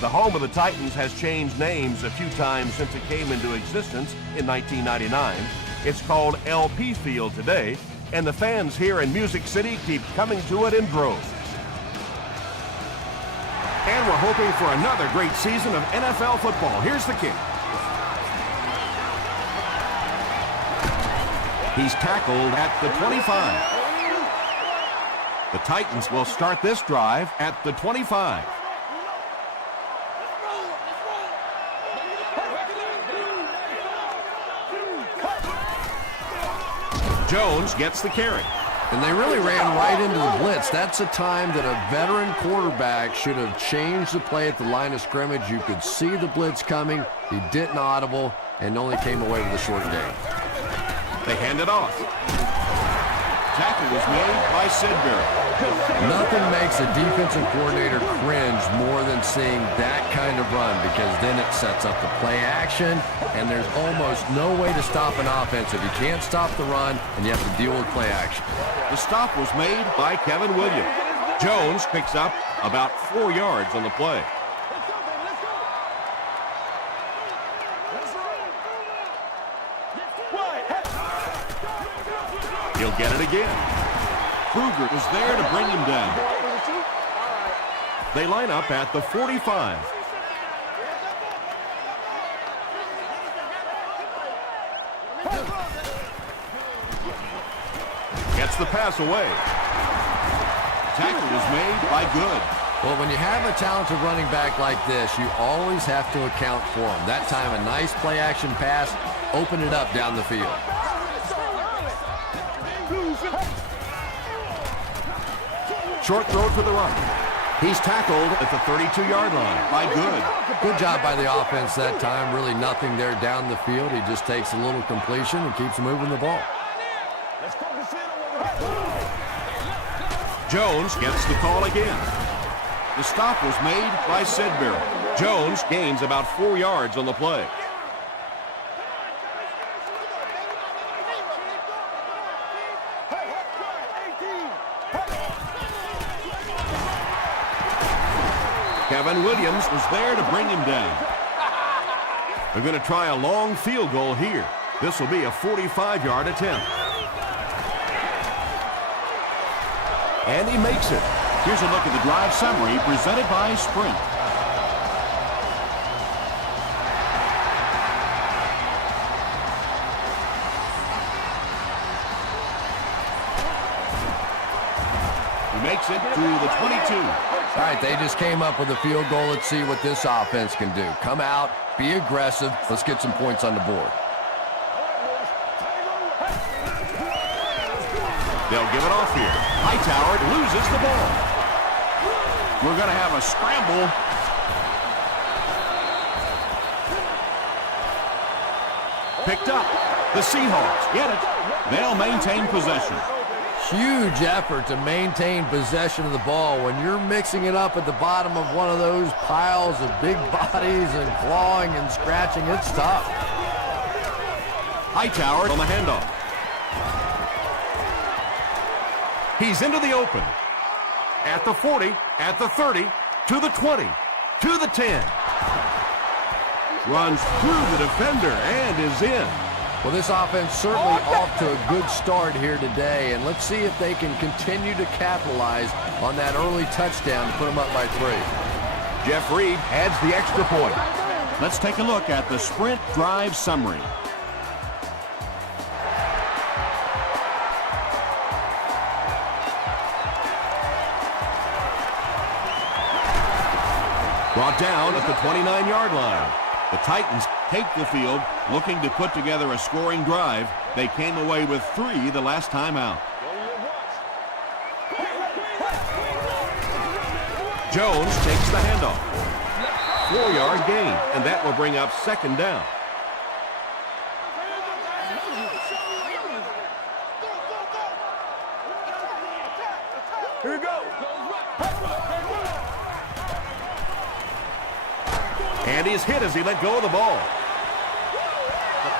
The home of the Titans has changed names a few times since it came into existence in 1999. It's called LP Field today, and the fans here in Music City keep coming to it in droves. And we're hoping for another great season of NFL football. Here's the kick. He's tackled at the 25. The Titans will start this drive at the 25. Jones gets the carry. And they really ran right into the blitz. That's a time that a veteran quarterback should have changed the play at the line of scrimmage. You could see the blitz coming. He didn't audible and only came away with a short gain. They hand it off. Tackle was made by Sidbury. Nothing makes a defensive coordinator cringe more than seeing that kind of run, because then it sets up the play action, and there's almost no way to stop an offense if you can't stop the run and you have to deal with play action. The stop was made by Kevin Williams. Jones picks up about 4 yards on the play. He'll get it again. Kruger is there to bring him down. They line up at the 45. Gets the pass away. Tackle was made by Good. Well, when you have a talented running back like this, you always have to account for him. That time, a nice play-action pass opened it up down the field. Short throw to the right. He's tackled at the 32-yard line by Good. Good job by the offense that time. Really nothing there down the field. He just takes a little completion and keeps moving the ball. Jones gets the call again. The stop was made by Sidbury. Jones gains about 4 yards on the play. Kevin Williams was there to bring him down. They're going to try a long field goal here. This will be a 45-yard attempt. And he makes it. Here's a look at the drive summary presented by Sprint. He makes it to the 22. All right, they just came up with a field goal. Let's see what this offense can do. Come out, be aggressive. Let's get some points on the board. They'll give it off here. Hightower loses the ball. We're going to have a scramble. Picked up. The Seahawks get it. They'll maintain possession. Huge effort to maintain possession of the ball. When you're mixing it up at the bottom of one of those piles of big bodies and clawing and scratching, it's tough. Hightower on the handoff. He's into the open. At the 40, at the 30, to the 20, to the 10. Runs through the defender and is in. Well, this offense certainly off to a good start here today, and let's see if they can continue to capitalize on that early touchdown to put them up by 3. Jeff Reed adds the extra point. Let's take a look at the Sprint drive summary. Brought down at the 29-yard line. The Titans take the field, looking to put together a scoring drive. They came away with 3 the last time out. Jones takes the handoff. 4-yard gain, and that will bring up second down. Here we go. And he's hit as he let go of the ball.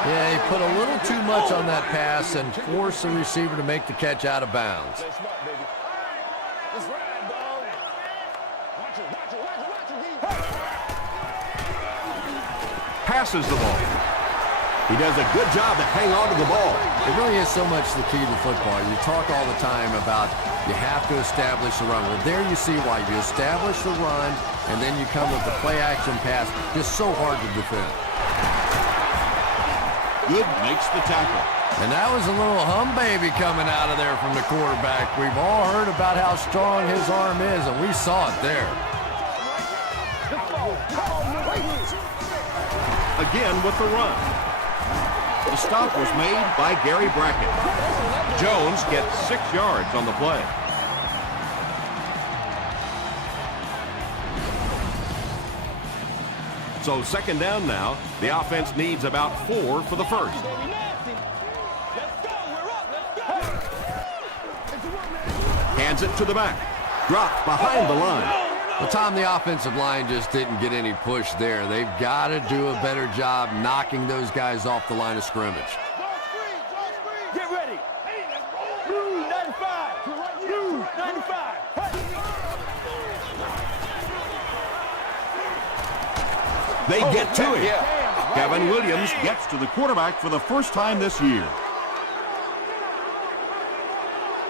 Yeah, he put a little too much on that pass and forced the receiver to make the catch out of bounds. Passes the ball. He does a good job to hang on to the ball. It really is so much the key to football. You talk all the time about you have to establish the run. Well, there you see why. You establish the run, and then you come with the play-action pass. It's so hard to defend. Good makes the tackle. And that was a little hum baby coming out of there from the quarterback. We've all heard about how strong his arm is, and we saw it there. Again with the run. The stop was made by Gary Brackett. Jones gets 6 yards on the play. So second down now. The offense needs about 4 for the first. Hands it to the back. Dropped behind the line. Well, Tom, the offensive line just didn't get any push there. They've got to do a better job knocking those guys off the line of scrimmage. Get ready. Blue 95. Blue 95. They get to him. Kevin Williams gets to the quarterback for the first time this year.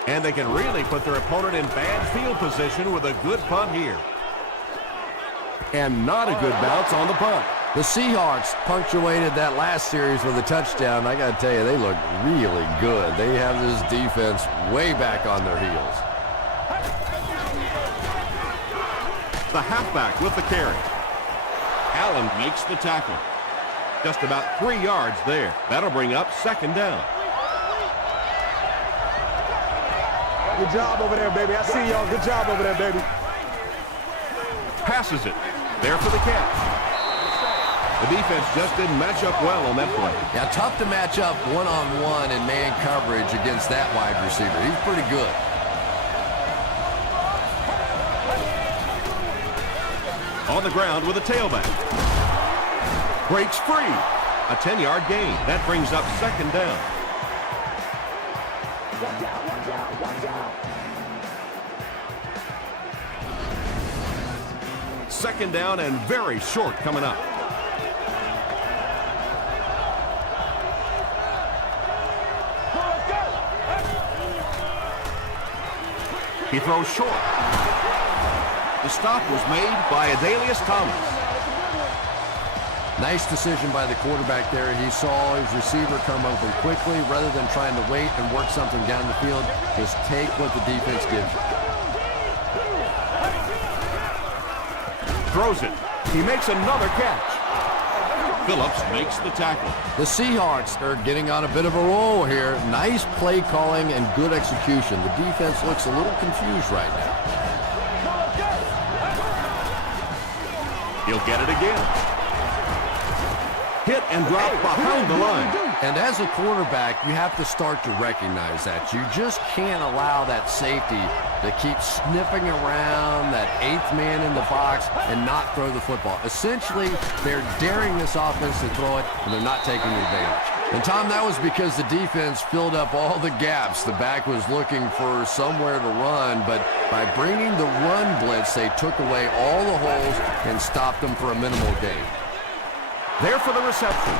And they can really put their opponent in bad field position with a good punt here. And not a good bounce on the punt. The Seahawks punctuated that last series with a touchdown. I got to tell you, they look really good. They have this defense way back on their heels. The halfback with the carry. Allen makes the tackle. Just about 3 yards there. That'll bring up second down. Good job over there, baby. I see y'all. Good job over there, baby. Passes it. There for the catch. The defense just didn't match up well on that play. Yeah, tough to match up one-on-one in man coverage against that wide receiver. He's pretty good. On the ground with a tailback. Breaks free. A 10-yard gain. That brings up second down. Second down and very short coming up. He throws short. The stop was made by Adalius Thomas. Nice decision by the quarterback there. He saw his receiver come open quickly. Rather than trying to wait and work something down the field, just take what the defense gives you. Throws it. He makes another catch. Phillips makes the tackle. The Seahawks are getting on a bit of a roll here. Nice play calling and good execution. The defense looks a little confused right now. He'll get it again. Hit and drop behind the line. And as a quarterback, you have to start to recognize that. You just can't allow that safety to keep sniffing around that 8th man in the box and not throw the football. Essentially, they're daring this offense to throw it, and they're not taking advantage. And, Tom, that was because the defense filled up all the gaps. The back was looking for somewhere to run, but by bringing the run blitz, they took away all the holes and stopped them for a minimal gain. There for the reception.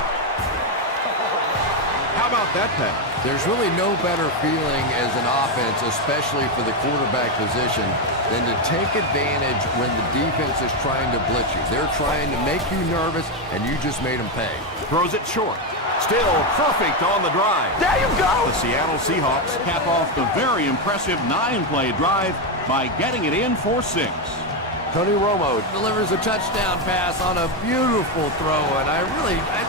How about that pass? There's really no better feeling as an offense, especially for the quarterback position, than to take advantage when the defense is trying to blitz you. They're trying to make you nervous, and you just made them pay. Throws it short. Still perfect on the drive. There you go. The Seattle Seahawks Cap off the very impressive 9-play drive by getting it in for 6. Tony Romo delivers a touchdown pass on a beautiful throw, and I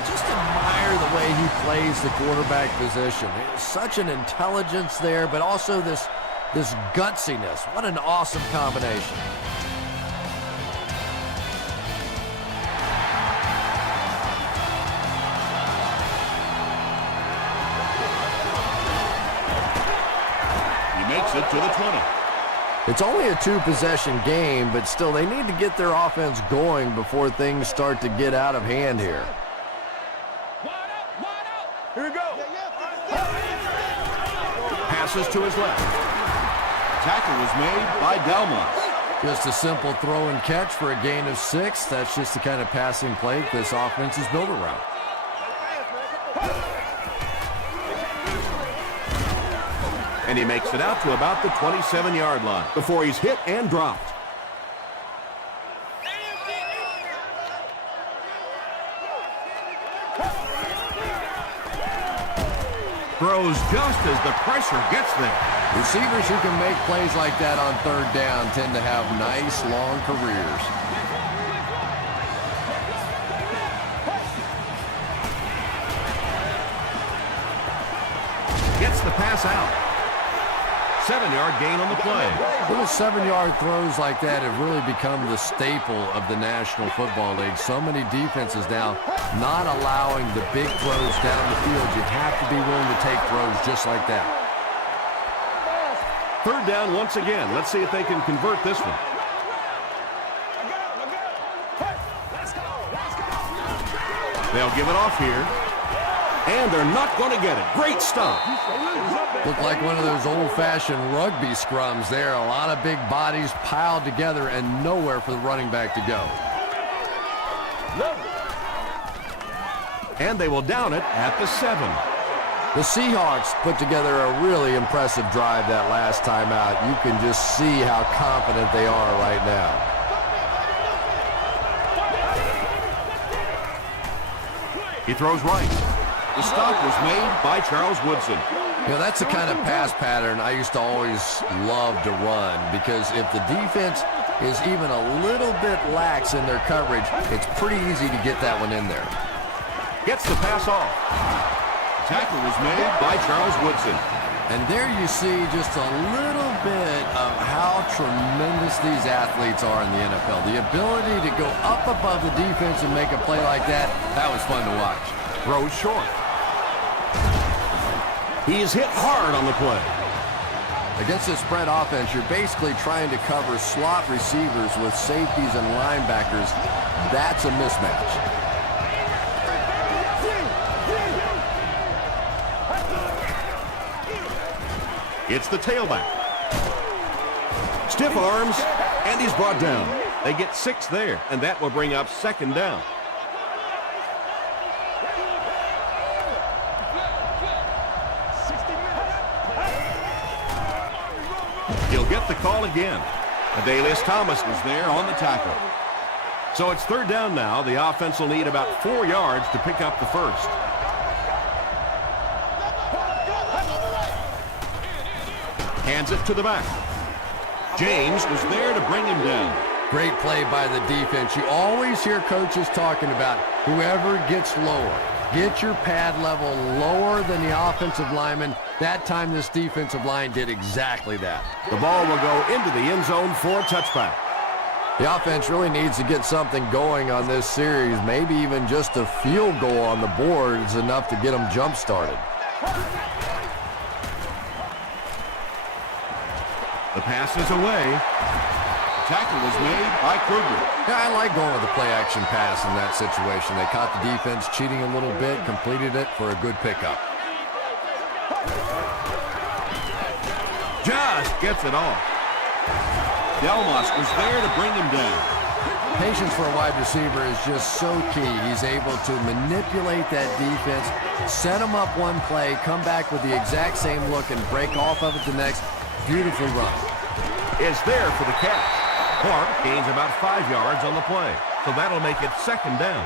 just admire the way he plays the quarterback position. Such an intelligence there, but also this gutsiness. What an awesome combination. He makes it to the 20. It's only a 2-possession game, but still, they need to get their offense going before things start to get out of hand here. Here we go. passes to his left. Tackle was made by Delmont. Just a simple throw and catch for a gain of 6. That's just the kind of passing play this offense is built around. And he makes it out to about the 27-yard line before he's hit and dropped. Throws just as the pressure gets there. Receivers who can make plays like that on third down tend to have nice, long careers. Gets the pass out. 7-yard gain on the play. Little 7-yard throws like that have really become the staple of the National Football League. So many defenses now not allowing the big throws down the field. You have to be willing to take throws just like that. Third down once again. Let's see if they can convert this one. They'll give it off here. And they're not going to get it. Great stop. Looked like one of those old-fashioned rugby scrums there. A lot of big bodies piled together and nowhere for the running back to go. And they will down it at the 7. The Seahawks put together a really impressive drive that last time out. You can just see how confident they are right now. He throws right. The stop was made by Charles Woodson. You know, that's the kind of pass pattern I used to always love to run, because if the defense is even a little bit lax in their coverage, it's pretty easy to get that one in there. Gets the pass off. Tackle was made by Charles Woodson. And there you see just a little bit of how tremendous these athletes are in the NFL. The ability to go up above the defense and make a play like that, that was fun to watch. Throws short. He's hit hard on the play. Against a spread offense, you're basically trying to cover slot receivers with safeties and linebackers. That's a mismatch. It's the tailback. Stiff arms, and he's brought down. They get 6 there, and that will bring up second down. He'll get the call again. Adalius Thomas was there on the tackle. So it's third down now. The offense will need about 4 yards to pick up the first. Hands it to the back. James was there to bring him down. Great play by the defense. You always hear coaches talking about whoever gets lower. Get your pad level lower than the offensive lineman. That time this defensive line did exactly that. The ball will go into the end zone for a touchback. The offense really needs to get something going on this series. Maybe even just a field goal on the board is enough to get them jump-started. The pass is away. Tackle was made by Kruger. Yeah, I like going with the play-action pass in that situation. They caught the defense cheating a little bit, completed it for a good pickup. Just gets it off. Delmas was there to bring him down. Patience for a wide receiver is just so key. He's able to manipulate that defense, set them up one play, come back with the exact same look, and break off of it the next. Beautifully run. It's there for the catch. Clark gains about 5 yards on the play, so that'll make it second down.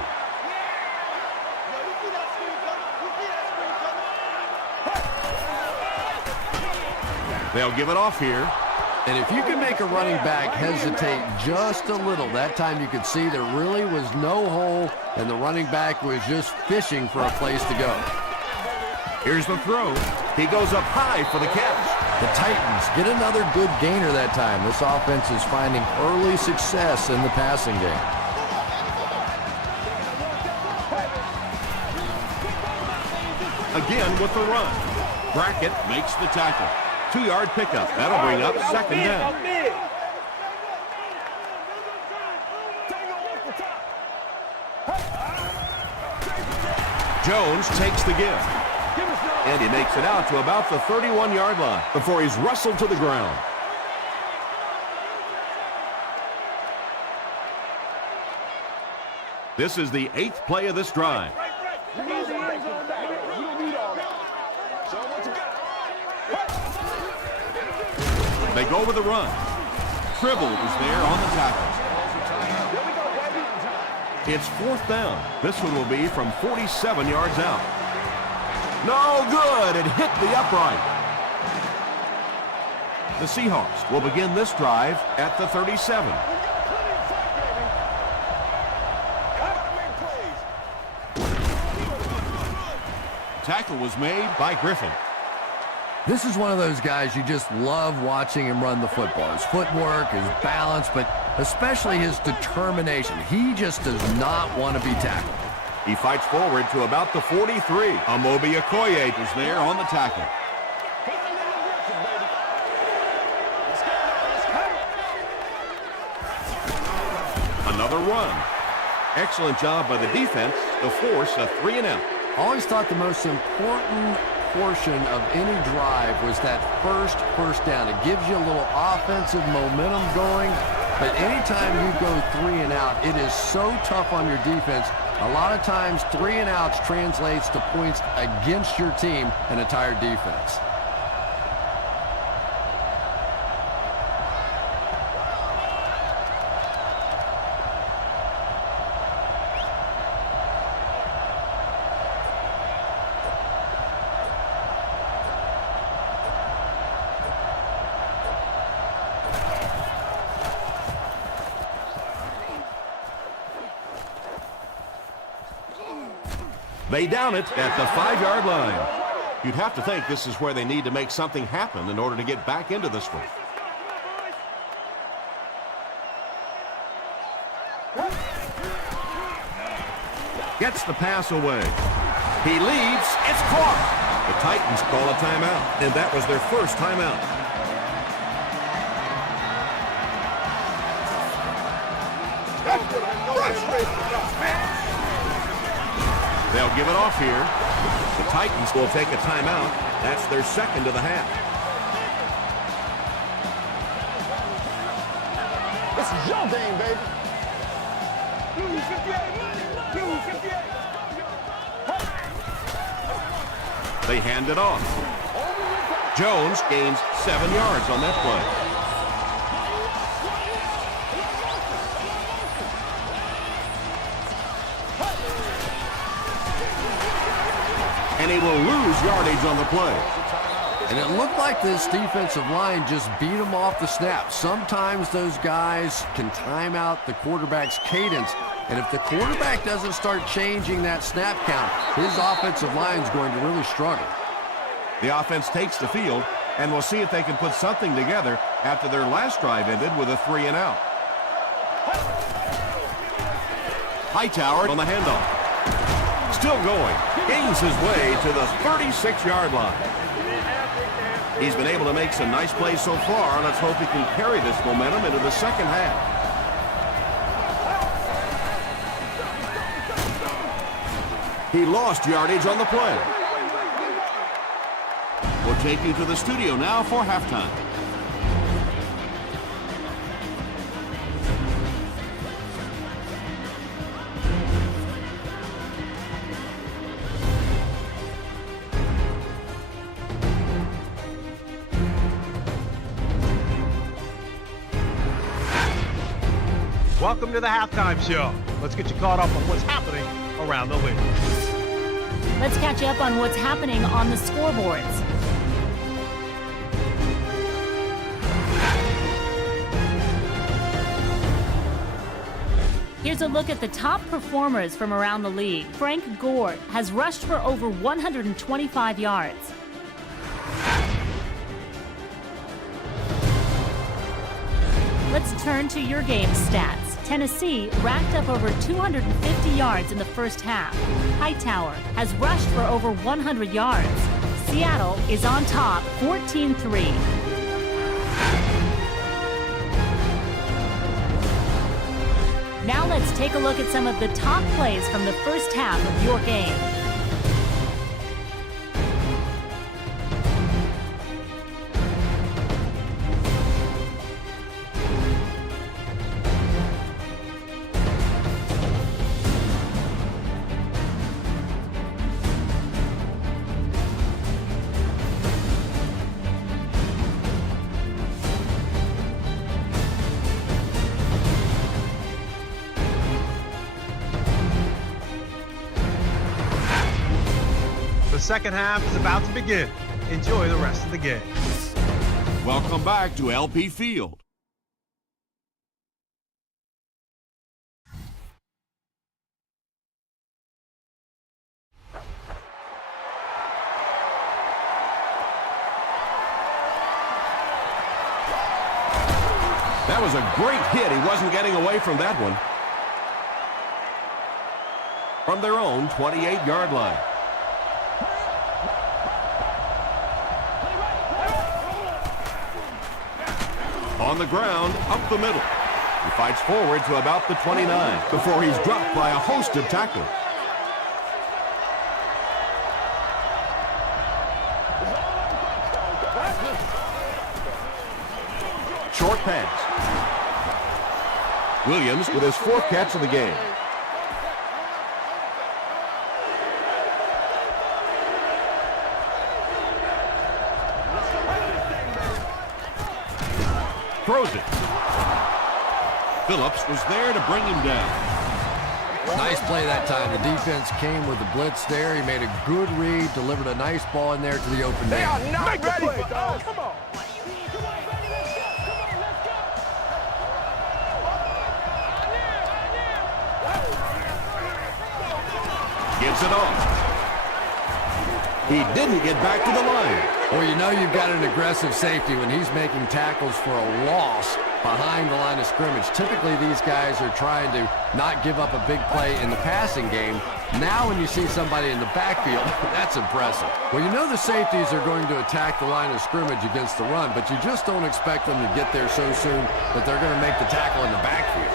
They'll give it off here. And if you can make a running back hesitate just a little, that time you could see there really was no hole, and the running back was just fishing for a place to go. Here's the throw. He goes up high for the catch. The Titans get another good gainer that time. This offense is finding early success in the passing game. Again with the run. Brackett makes the tackle. 2-yard pickup. That'll bring up second down. Jones takes the give. And he makes it out to about the 31-yard line before he's wrestled to the ground. This is the 8th play of this drive. They go with the run. Tribble is there on the tackle. It's 4th down. This one will be from 47 yards out. No good. It hit the upright. The Seahawks will begin this drive at the 37. Tackle was made by Griffin. This is one of those guys you just love watching him run the football. His footwork, his balance, but especially his determination. He just does not want to be tackled. He fights forward to about the 43. Amobi Okoye Is there on the tackle. Another run. Excellent job by the defense to force a 3-and-out. Always thought the most important portion of any drive was that first down. It gives you a little offensive momentum going, but anytime you go 3-and-out, it is so tough on your defense. A lot of times 3-and-outs translates to points against your team and entire defense. They down it at the 5-yard line. You'd have to think this is where they need to make something happen in order to get back into this one. Gets the pass away. He leads. It's caught. The Titans call a timeout, and that was their first timeout. They'll give it off here. The Titans will take a timeout. That's their second of the half. This is your game, baby. They hand it off. Jones gains 7 yards on that play. And he will lose yardage on the play. And it looked like this defensive line just beat him off the snap. Sometimes those guys can time out the quarterback's cadence. And if the quarterback doesn't start changing that snap count, his offensive line is going to really struggle. The offense takes the field, and we'll see if they can put something together after their last drive ended with a 3-and-out. Hightower on the handoff. Still going. Gains his way to the 36-yard line. He's been able to make some nice plays so far. Let's hope he can carry this momentum into the second half. He lost yardage on the play. We'll take you to the studio now for halftime. Welcome to the halftime show. Let's get you caught up on what's happening around the league. Let's catch you up on what's happening on the scoreboards. Here's a look at the top performers from around the league. Frank Gore has rushed for over 125 yards. Let's turn to your game stats. Tennessee racked up over 250 yards in the first half. Hightower has rushed for over 100 yards. Seattle is on top, 14-3. Now let's take a look at some of the top plays from the first half of your game. second half is about to begin. Enjoy the rest of the game. Welcome back to LP Field. That was a great hit. He wasn't getting away from that one. From their own 28-yard line. On the ground, up the middle. He fights forward to about the 29 before he's dropped by a host of tacklers. Short pass. Williams with his 4th catch of the game. Throws it. Phillips was there to bring him down. Nice play that time. The defense came with the blitz there. He made a good read, delivered a nice ball in there to the open man. They are not ready. Come on. Gives it off. He didn't get back to the line. Well, you know you've got an aggressive safety when he's making tackles for a loss behind the line of scrimmage. Typically, these guys are trying to not give up a big play in the passing game. Now when you see somebody in the backfield, that's impressive. Well, you know the safeties are going to attack the line of scrimmage against the run, but you just don't expect them to get there so soon that they're going to make the tackle in the backfield.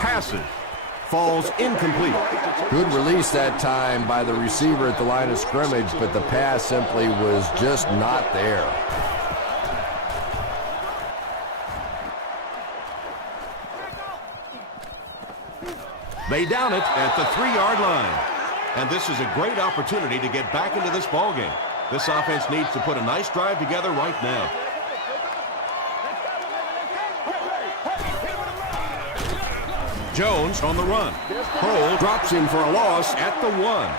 Passes. Falls incomplete. Good release that time by the receiver at the line of scrimmage, but the pass simply was just not there. They down it at the 3-yard line. And this is a great opportunity to get back into this ballgame. This offense needs to put a nice drive together right now. Jones on the run. Cole drops him for a loss at the 1.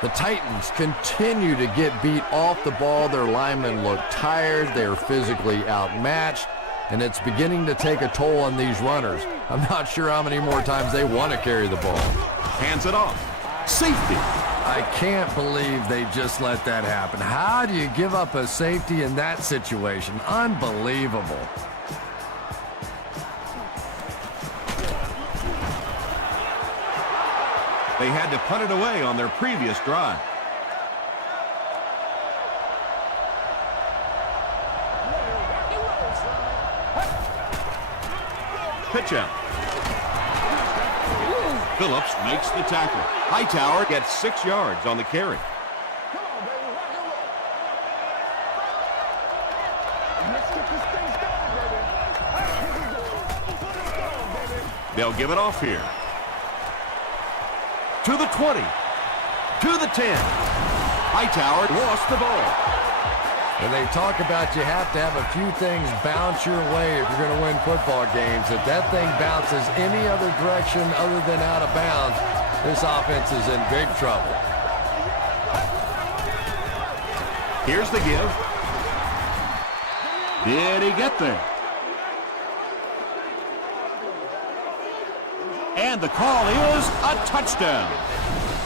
The Titans continue to get beat off the ball. Their linemen look tired. They're physically outmatched, and it's beginning to take a toll on these runners. I'm not sure how many more times they want to carry the ball. Hands it off. Safety. I can't believe they just let that happen. How do you give up a safety in that situation? Unbelievable. They had to punt it away on their previous drive. Pitch out. Phillips makes the tackle. Hightower gets 6 yards on the carry. They'll give it off here. To the 20. To the 10. Hightower lost the ball. And they talk about you have to have a few things bounce your way if you're going to win football games. If that thing bounces any other direction other than out of bounds, this offense is in big trouble. Here's the give. Did he get there? And the call is a touchdown.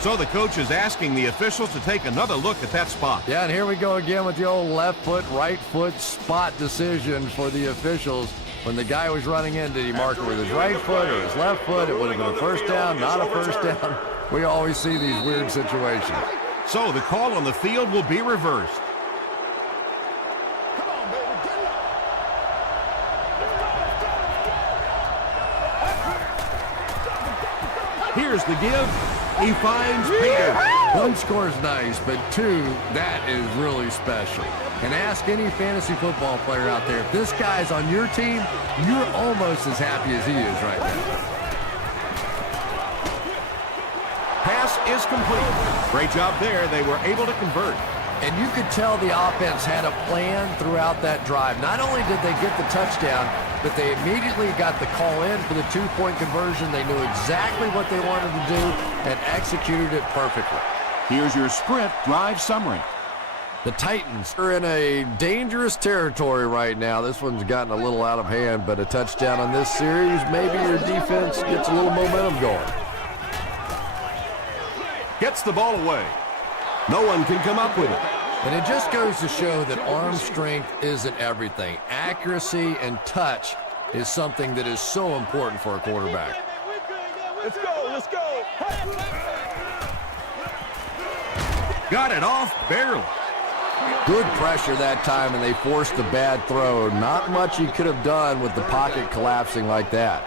So the coach is asking the officials to take another look at that spot. Yeah, and here we go again with the old left foot, right foot spot decision for the officials. When the guy was running in, did he mark it with his right foot or his left foot? It would have been a first down, not a first down. We always see these weird situations. So the call on the field will be reversed. Here's the give. He finds Peter. One score's nice, but two, that is really special. And ask any fantasy football player out there, if this guy's on your team, you're almost as happy as he is right now. Pass is complete. Great job there. They were able to convert. And you could tell the offense had a plan throughout that drive. Not only did they get the touchdown, but they immediately got the call in for the two-point conversion. They knew exactly what they wanted to do and executed it perfectly. Here's your Sprint drive summary. The Titans are in a dangerous territory right now. This one's gotten a little out of hand, but a touchdown on this series, maybe your defense gets a little momentum going. Gets the ball away. No one can come up with it. And it just goes to show that arm strength isn't everything. Accuracy and touch is something that is so important for a quarterback. Let's go, let's go. Got it off barely. Good pressure that time, and they forced a bad throw. Not much he could have done with the pocket collapsing like that.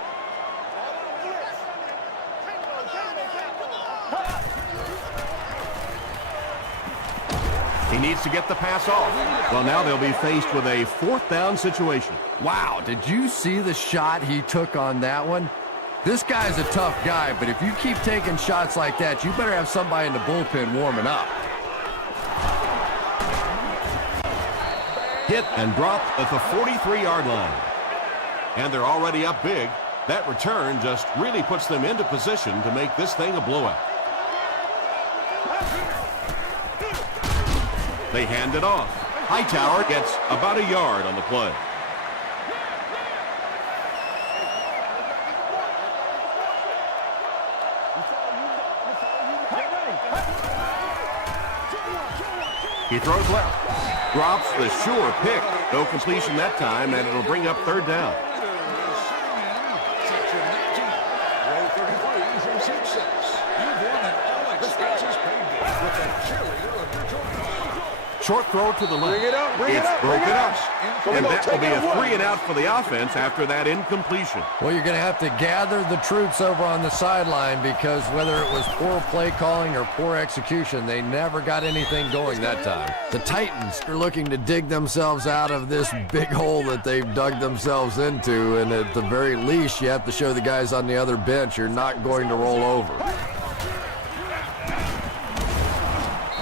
He needs to get the pass off. Well, now they'll be faced with a fourth down situation. Wow, did you see the shot he took on that one? This guy's a tough guy, but if you keep taking shots like that, you better have somebody in the bullpen warming up. Hit and dropped at the 43-yard line. And they're already up big. That return just really puts them into position to make this thing a blowout. They hand it off. Hightower gets about a yard on the play. He throws left. Drops the sure pick. No completion that time, and it'll bring up third down. Short throw to the left. Bring it up, bring it It's up, broken bring it up. up. And that will be a 3 and out for the offense after that incompletion. Well, you're going to have to gather the troops over on the sideline because whether it was poor play calling or poor execution, they never got anything going that time. The Titans are looking to dig themselves out of this big hole that they've dug themselves into, and at the very least, you have to show the guys on the other bench you're not going to roll over.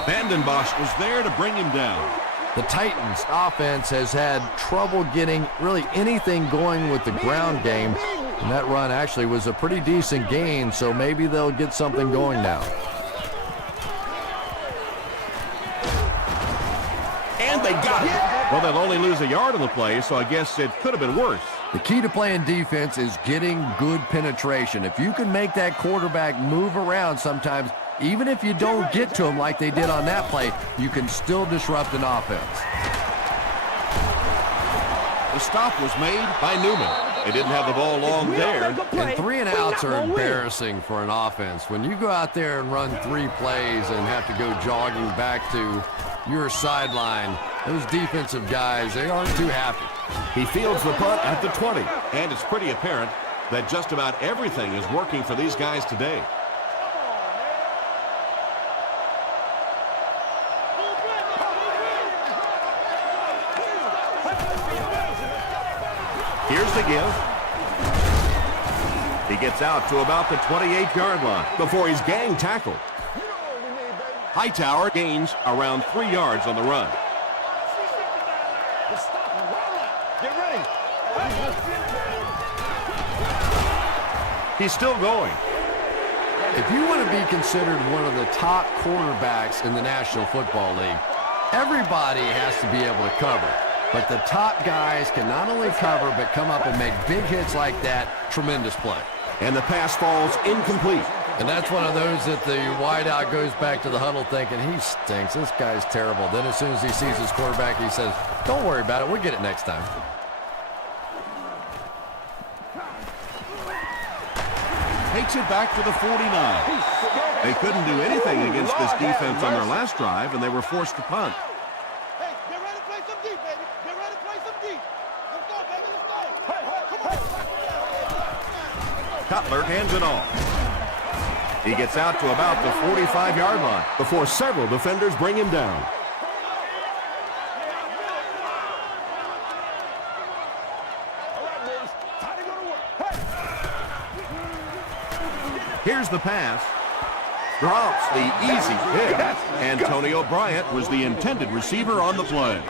Vandenbosch was there to bring him down. The Titans offense has had trouble getting really anything going with the ground game, and that run actually was a pretty decent gain, so maybe they'll get something going now. And they got it. Well, they'll only lose a yard on the play, so I guess it could have been worse. The key to playing defense is getting good penetration. If you can make that quarterback move around sometimes, even if you don't get to him like they did on that play, you can still disrupt an offense. The stop was made by Newman. They didn't have the ball long there. And 3 and outs are embarrassing for an offense. When you go out there and run 3 plays and have to go jogging back to your sideline, those defensive guys, they aren't too happy. He fields the punt at the 20. And it's pretty apparent that just about everything is working for these guys today. Here's the give. He gets out to about the 28-yard line before he's gang tackled. Hightower gains around 3 yards on the run. Get ready. He's still going. If you want to be considered one of the top quarterbacks in the National Football League, everybody has to be able to cover. But the top guys can not only cover, but come up and make big hits like that. Tremendous play. And the pass falls incomplete. And that's one of those that the wideout goes back to the huddle thinking, he stinks, this guy's terrible. Then as soon as he sees his quarterback, he says, don't worry about it, we'll get it next time. Takes it back to the 49. They couldn't do anything against this defense on their last drive, and they were forced to punt. Hey, get ready to play some deep, baby. Get ready to play some deep. Let's go, baby. Let's go. Come on. Cutler hands it off. He gets out to about the 45-yard line before several defenders bring him down. Here's the pass. drops the easy pick. Antonio Bryant was the intended receiver on the play.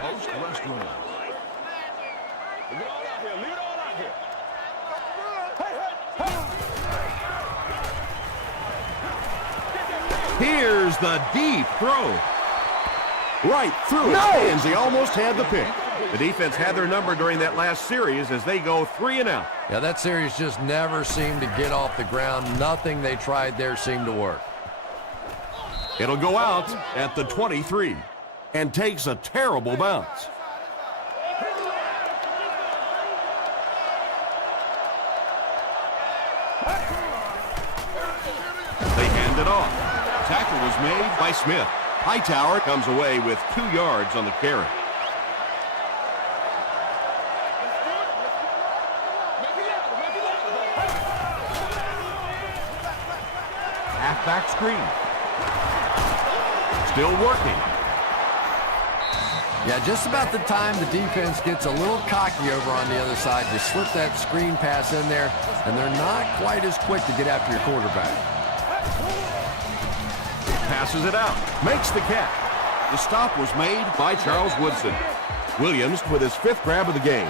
Here's the deep throw. Right through his hands. He almost had the pick. The defense had their number during that last series as they go 3 and out. Yeah, that series just never seemed to get off the ground. Nothing they tried there seemed to work. It'll go out at the 23 and takes a terrible bounce. They hand it off. Tackle was made by Smith. Hightower Comes away with 2 yards on the carry. Halfback screen. Still working. Yeah, just about the time the defense gets a little cocky over on the other side, you slip that screen pass in there, and they're not quite as quick to get after your quarterback. passes it out. Makes the catch. The stop was made by Charles Woodson. Williams with his 5th grab of the game.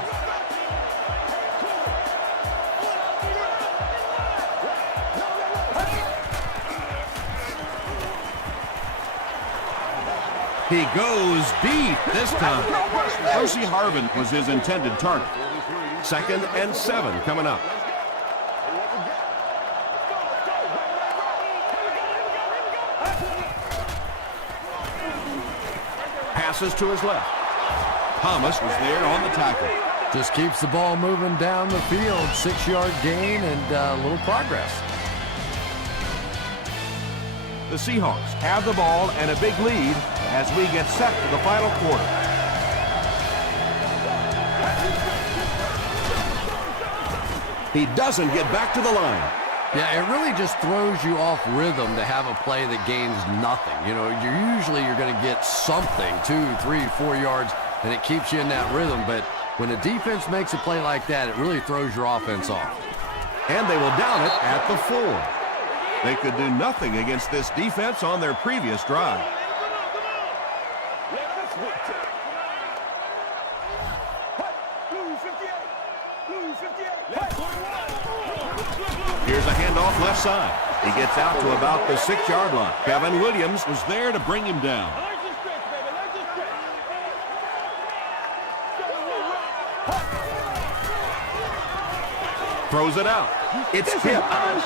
He goes deep this time. Percy Harvin was his intended target. 2nd and 7 coming up. Passes to his left. Thomas was there on the tackle. Just keeps the ball moving down the field. 6-yard gain and a little progress. The Seahawks have the ball and a big lead as we get set for the final quarter. He doesn't get back to the line. Yeah, it really just throws you off rhythm to have a play that gains nothing. You know, you're going to get something, 2, 3, 4 yards, and it keeps you in that rhythm. But when a defense makes a play like that, it really throws your offense off. And they will down it at the 4. They could do nothing against this defense on their previous drive. Here's a handoff left side. He gets out to about the 6-yard line. Kevin Williams was there to bring him down. Throws it out. It's tipped.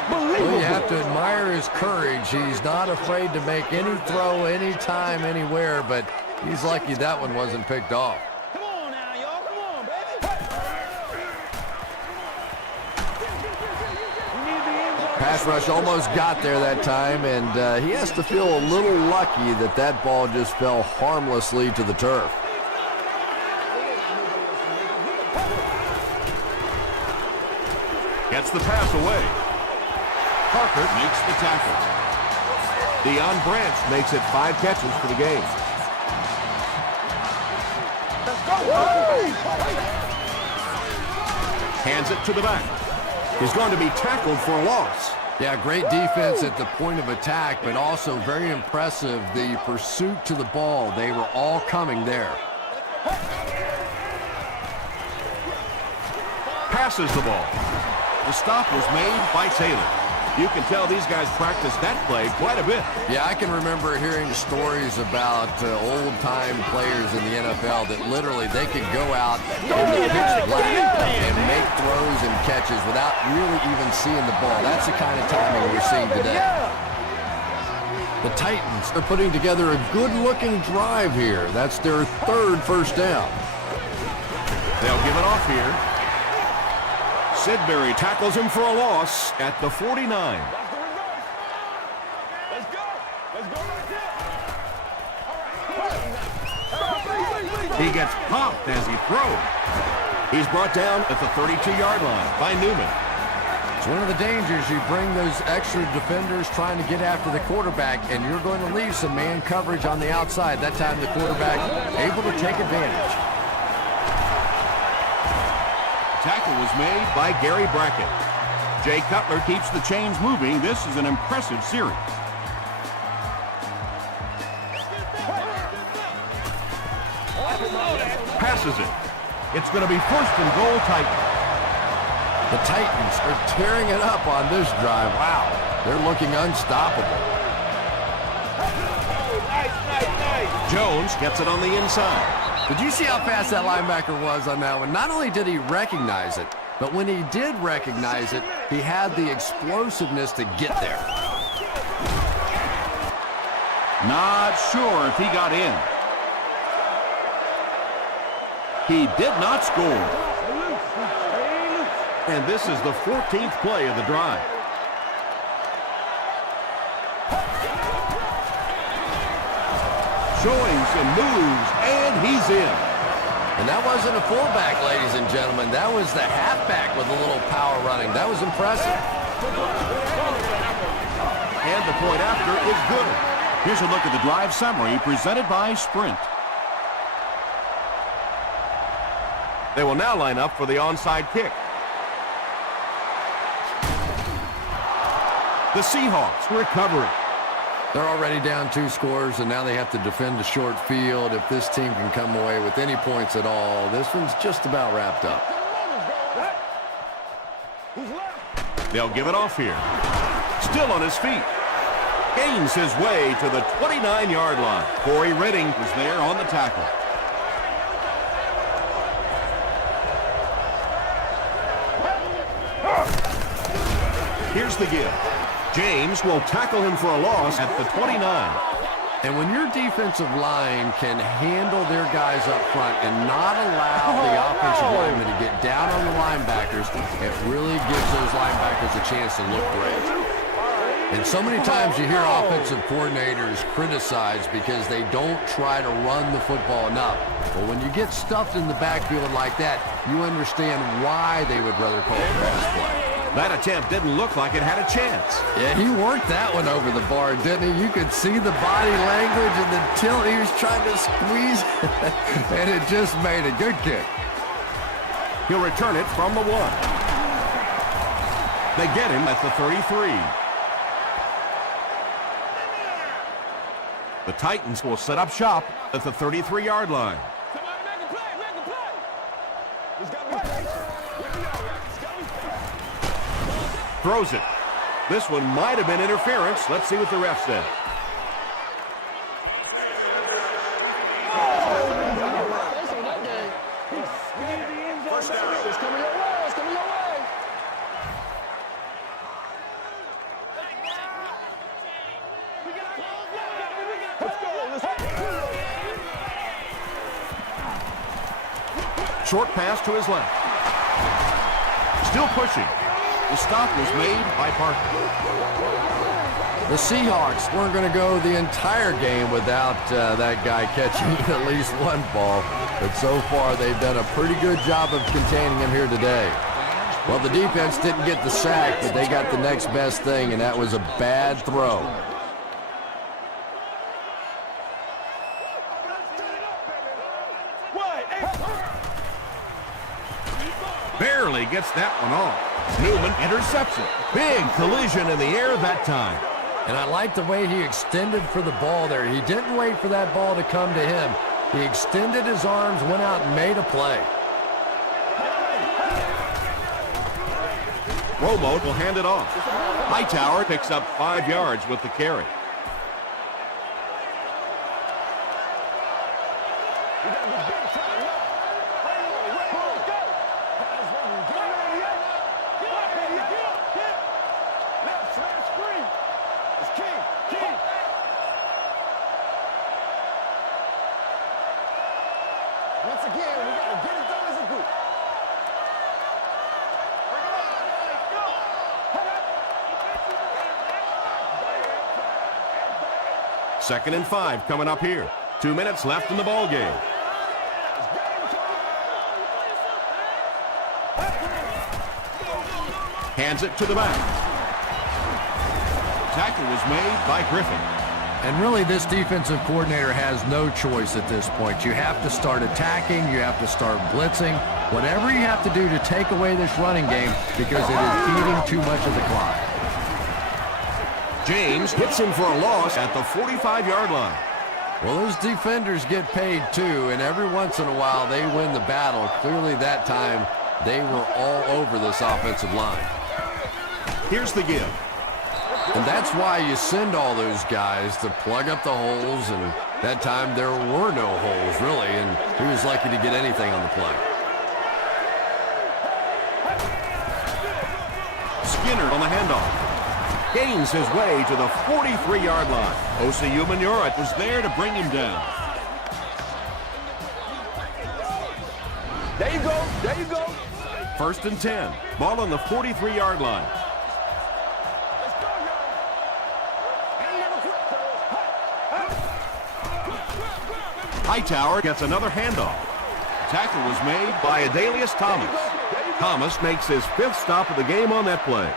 Well, you have to admire his courage. He's not afraid to make any throw, anytime, anywhere, but he's lucky that one wasn't picked off. Come on now, y'all. Come on, baby. Pass rush almost got there that time, and he has to feel a little lucky that that ball just fell harmlessly to the turf. Gets the pass away. Parker makes the tackle. Deion Branch makes it 5 catches for the game. Hands it to the back. He's going to be tackled for a loss. Yeah, great defense at the point of attack, but also very impressive the pursuit to the ball. They were all coming there. Passes the ball. The stop was made by Taylor. You can tell these guys practice that play quite a bit. Yeah, I can remember hearing stories about old-time players in the NFL that literally they could go out in the pitch black and make throws and catches without really even seeing the ball. That's the kind of timing we're seeing today. The Titans are putting together a good-looking drive here. That's their 3rd first down. They'll give it off here. Sidbury tackles him for a loss at the 49. Let's go. Let's go right there. He gets popped as he throws. He's brought down at the 32-yard line by Newman. It's one of the dangers. You bring those extra defenders trying to get after the quarterback, and you're going to leave some man coverage on the outside. That time the quarterback able to take advantage. Tackle was made by Gary Brackett. Jay Cutler keeps the chains moving. This is an impressive series. misses it. It's going to be first and goal Titans. The Titans are tearing it up on this drive. Wow, they're looking unstoppable. Jones gets it on the inside. Did you see how fast that linebacker was on that one? Not only did he recognize it, but when he did recognize it, he had the explosiveness to get there. Not sure if he got in. He did not score. And this is the 14th play of the drive. Showing some moves, and he's in. And that wasn't a fullback, ladies and gentlemen. That was the halfback with a little power running. That was impressive. And the point after is good. Here's a look at the drive summary presented by Sprint. They will now line up for the onside kick. The Seahawks recovering. They're already down 2 scores, and now they have to defend the short field. If this team can come away with any points at all, this one's just about wrapped up. They'll give it off here. Still on his feet. Gains his way to the 29-yard line. Corey Redding was there on the tackle. Here's the give. James will tackle him for a loss at the 29. And when your defensive line can handle their guys up front and not allow the offensive linemen to get down on the linebackers, it really gives those linebackers a chance to look great. And so many times you hear offensive coordinators criticized because they don't try to run the football enough. But when you get stuffed in the backfield like that, you understand why they would rather call a pass play. That attempt didn't look like it had a chance. Yeah, he worked that one over the bar, didn't he? You could see the body language and the tilt. He was trying to squeeze, and it just made a good kick. He'll return it from the 1. They get him at the 33. The Titans will set up shop at the 33-yard line. Throws it. This one might have been interference. Let's see what the ref said. Short pass to his left. Still pushing. The stop was made by Parker. The Seahawks weren't going to go the entire game without that guy catching at least one ball. But so far, they've done a pretty good job of containing him here today. Well, the defense didn't get the sack, but they got the next best thing, and that was a bad throw. Barely gets that one off. Newman intercepts it. Big collision in the air that time. And I like the way he extended for the ball there. He didn't wait for that ball to come to him. He extended his arms, went out and made a play. Romo will hand it off. Hightower picks up 5 yards with the carry. Once again, we got to get it done as a group. Second and 5 coming up here. 2 minutes left in the ball game. Hands it to the back. Tackle was made by Griffin. And really, this defensive coordinator has no choice at this point. You have to start attacking. You have to start blitzing. Whatever you have to do to take away this running game because it is eating too much of the clock. James hits him for a loss at the 45-yard line. Well, those defenders get paid too, and every once in a while they win the battle. Clearly that time they were all over this offensive line. Here's the give. And that's why you send all those guys to plug up the holes, and that time there were no holes really, and he was lucky to get anything on the play. Skinner on the handoff. Gains his way to the 43-yard line. Osi Umenyiora was there to bring him down. There you go. There you go. 1st and 10. Ball on the 43-yard line. Hightower gets another handoff. Tackle was made by Adalius Thomas. Thomas makes his 5th stop of the game on that play.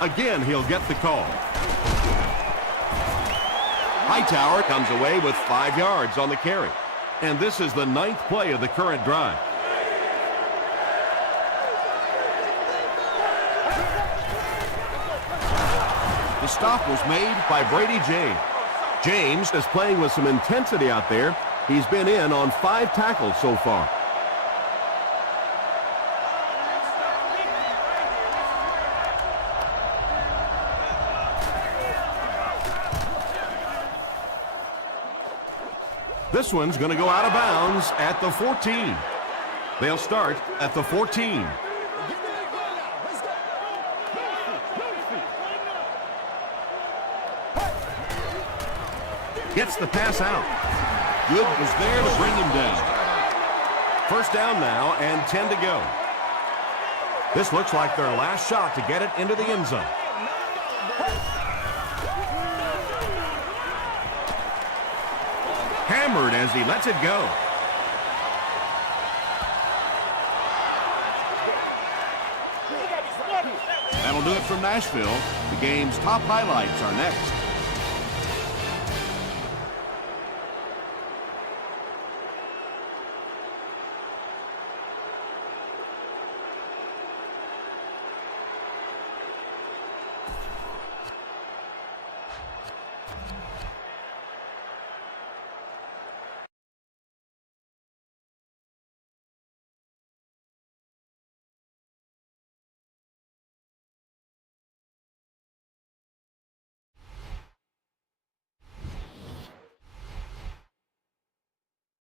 Again, he'll get the call. Hightower comes away with 5 yards on the carry. And this is the 9th play of the current drive. The stop was made by Brady James. James is playing with some intensity out there. He's been in on 5 tackles so far. This one's going to go out of bounds at the 14. They'll start at the 14. Gets the pass out. Good was there to bring him down. 1st down now and 10 to go. This looks like their last shot to get it into the end zone. Hammered as he lets it go. That'll do it from Nashville. The game's top highlights are next.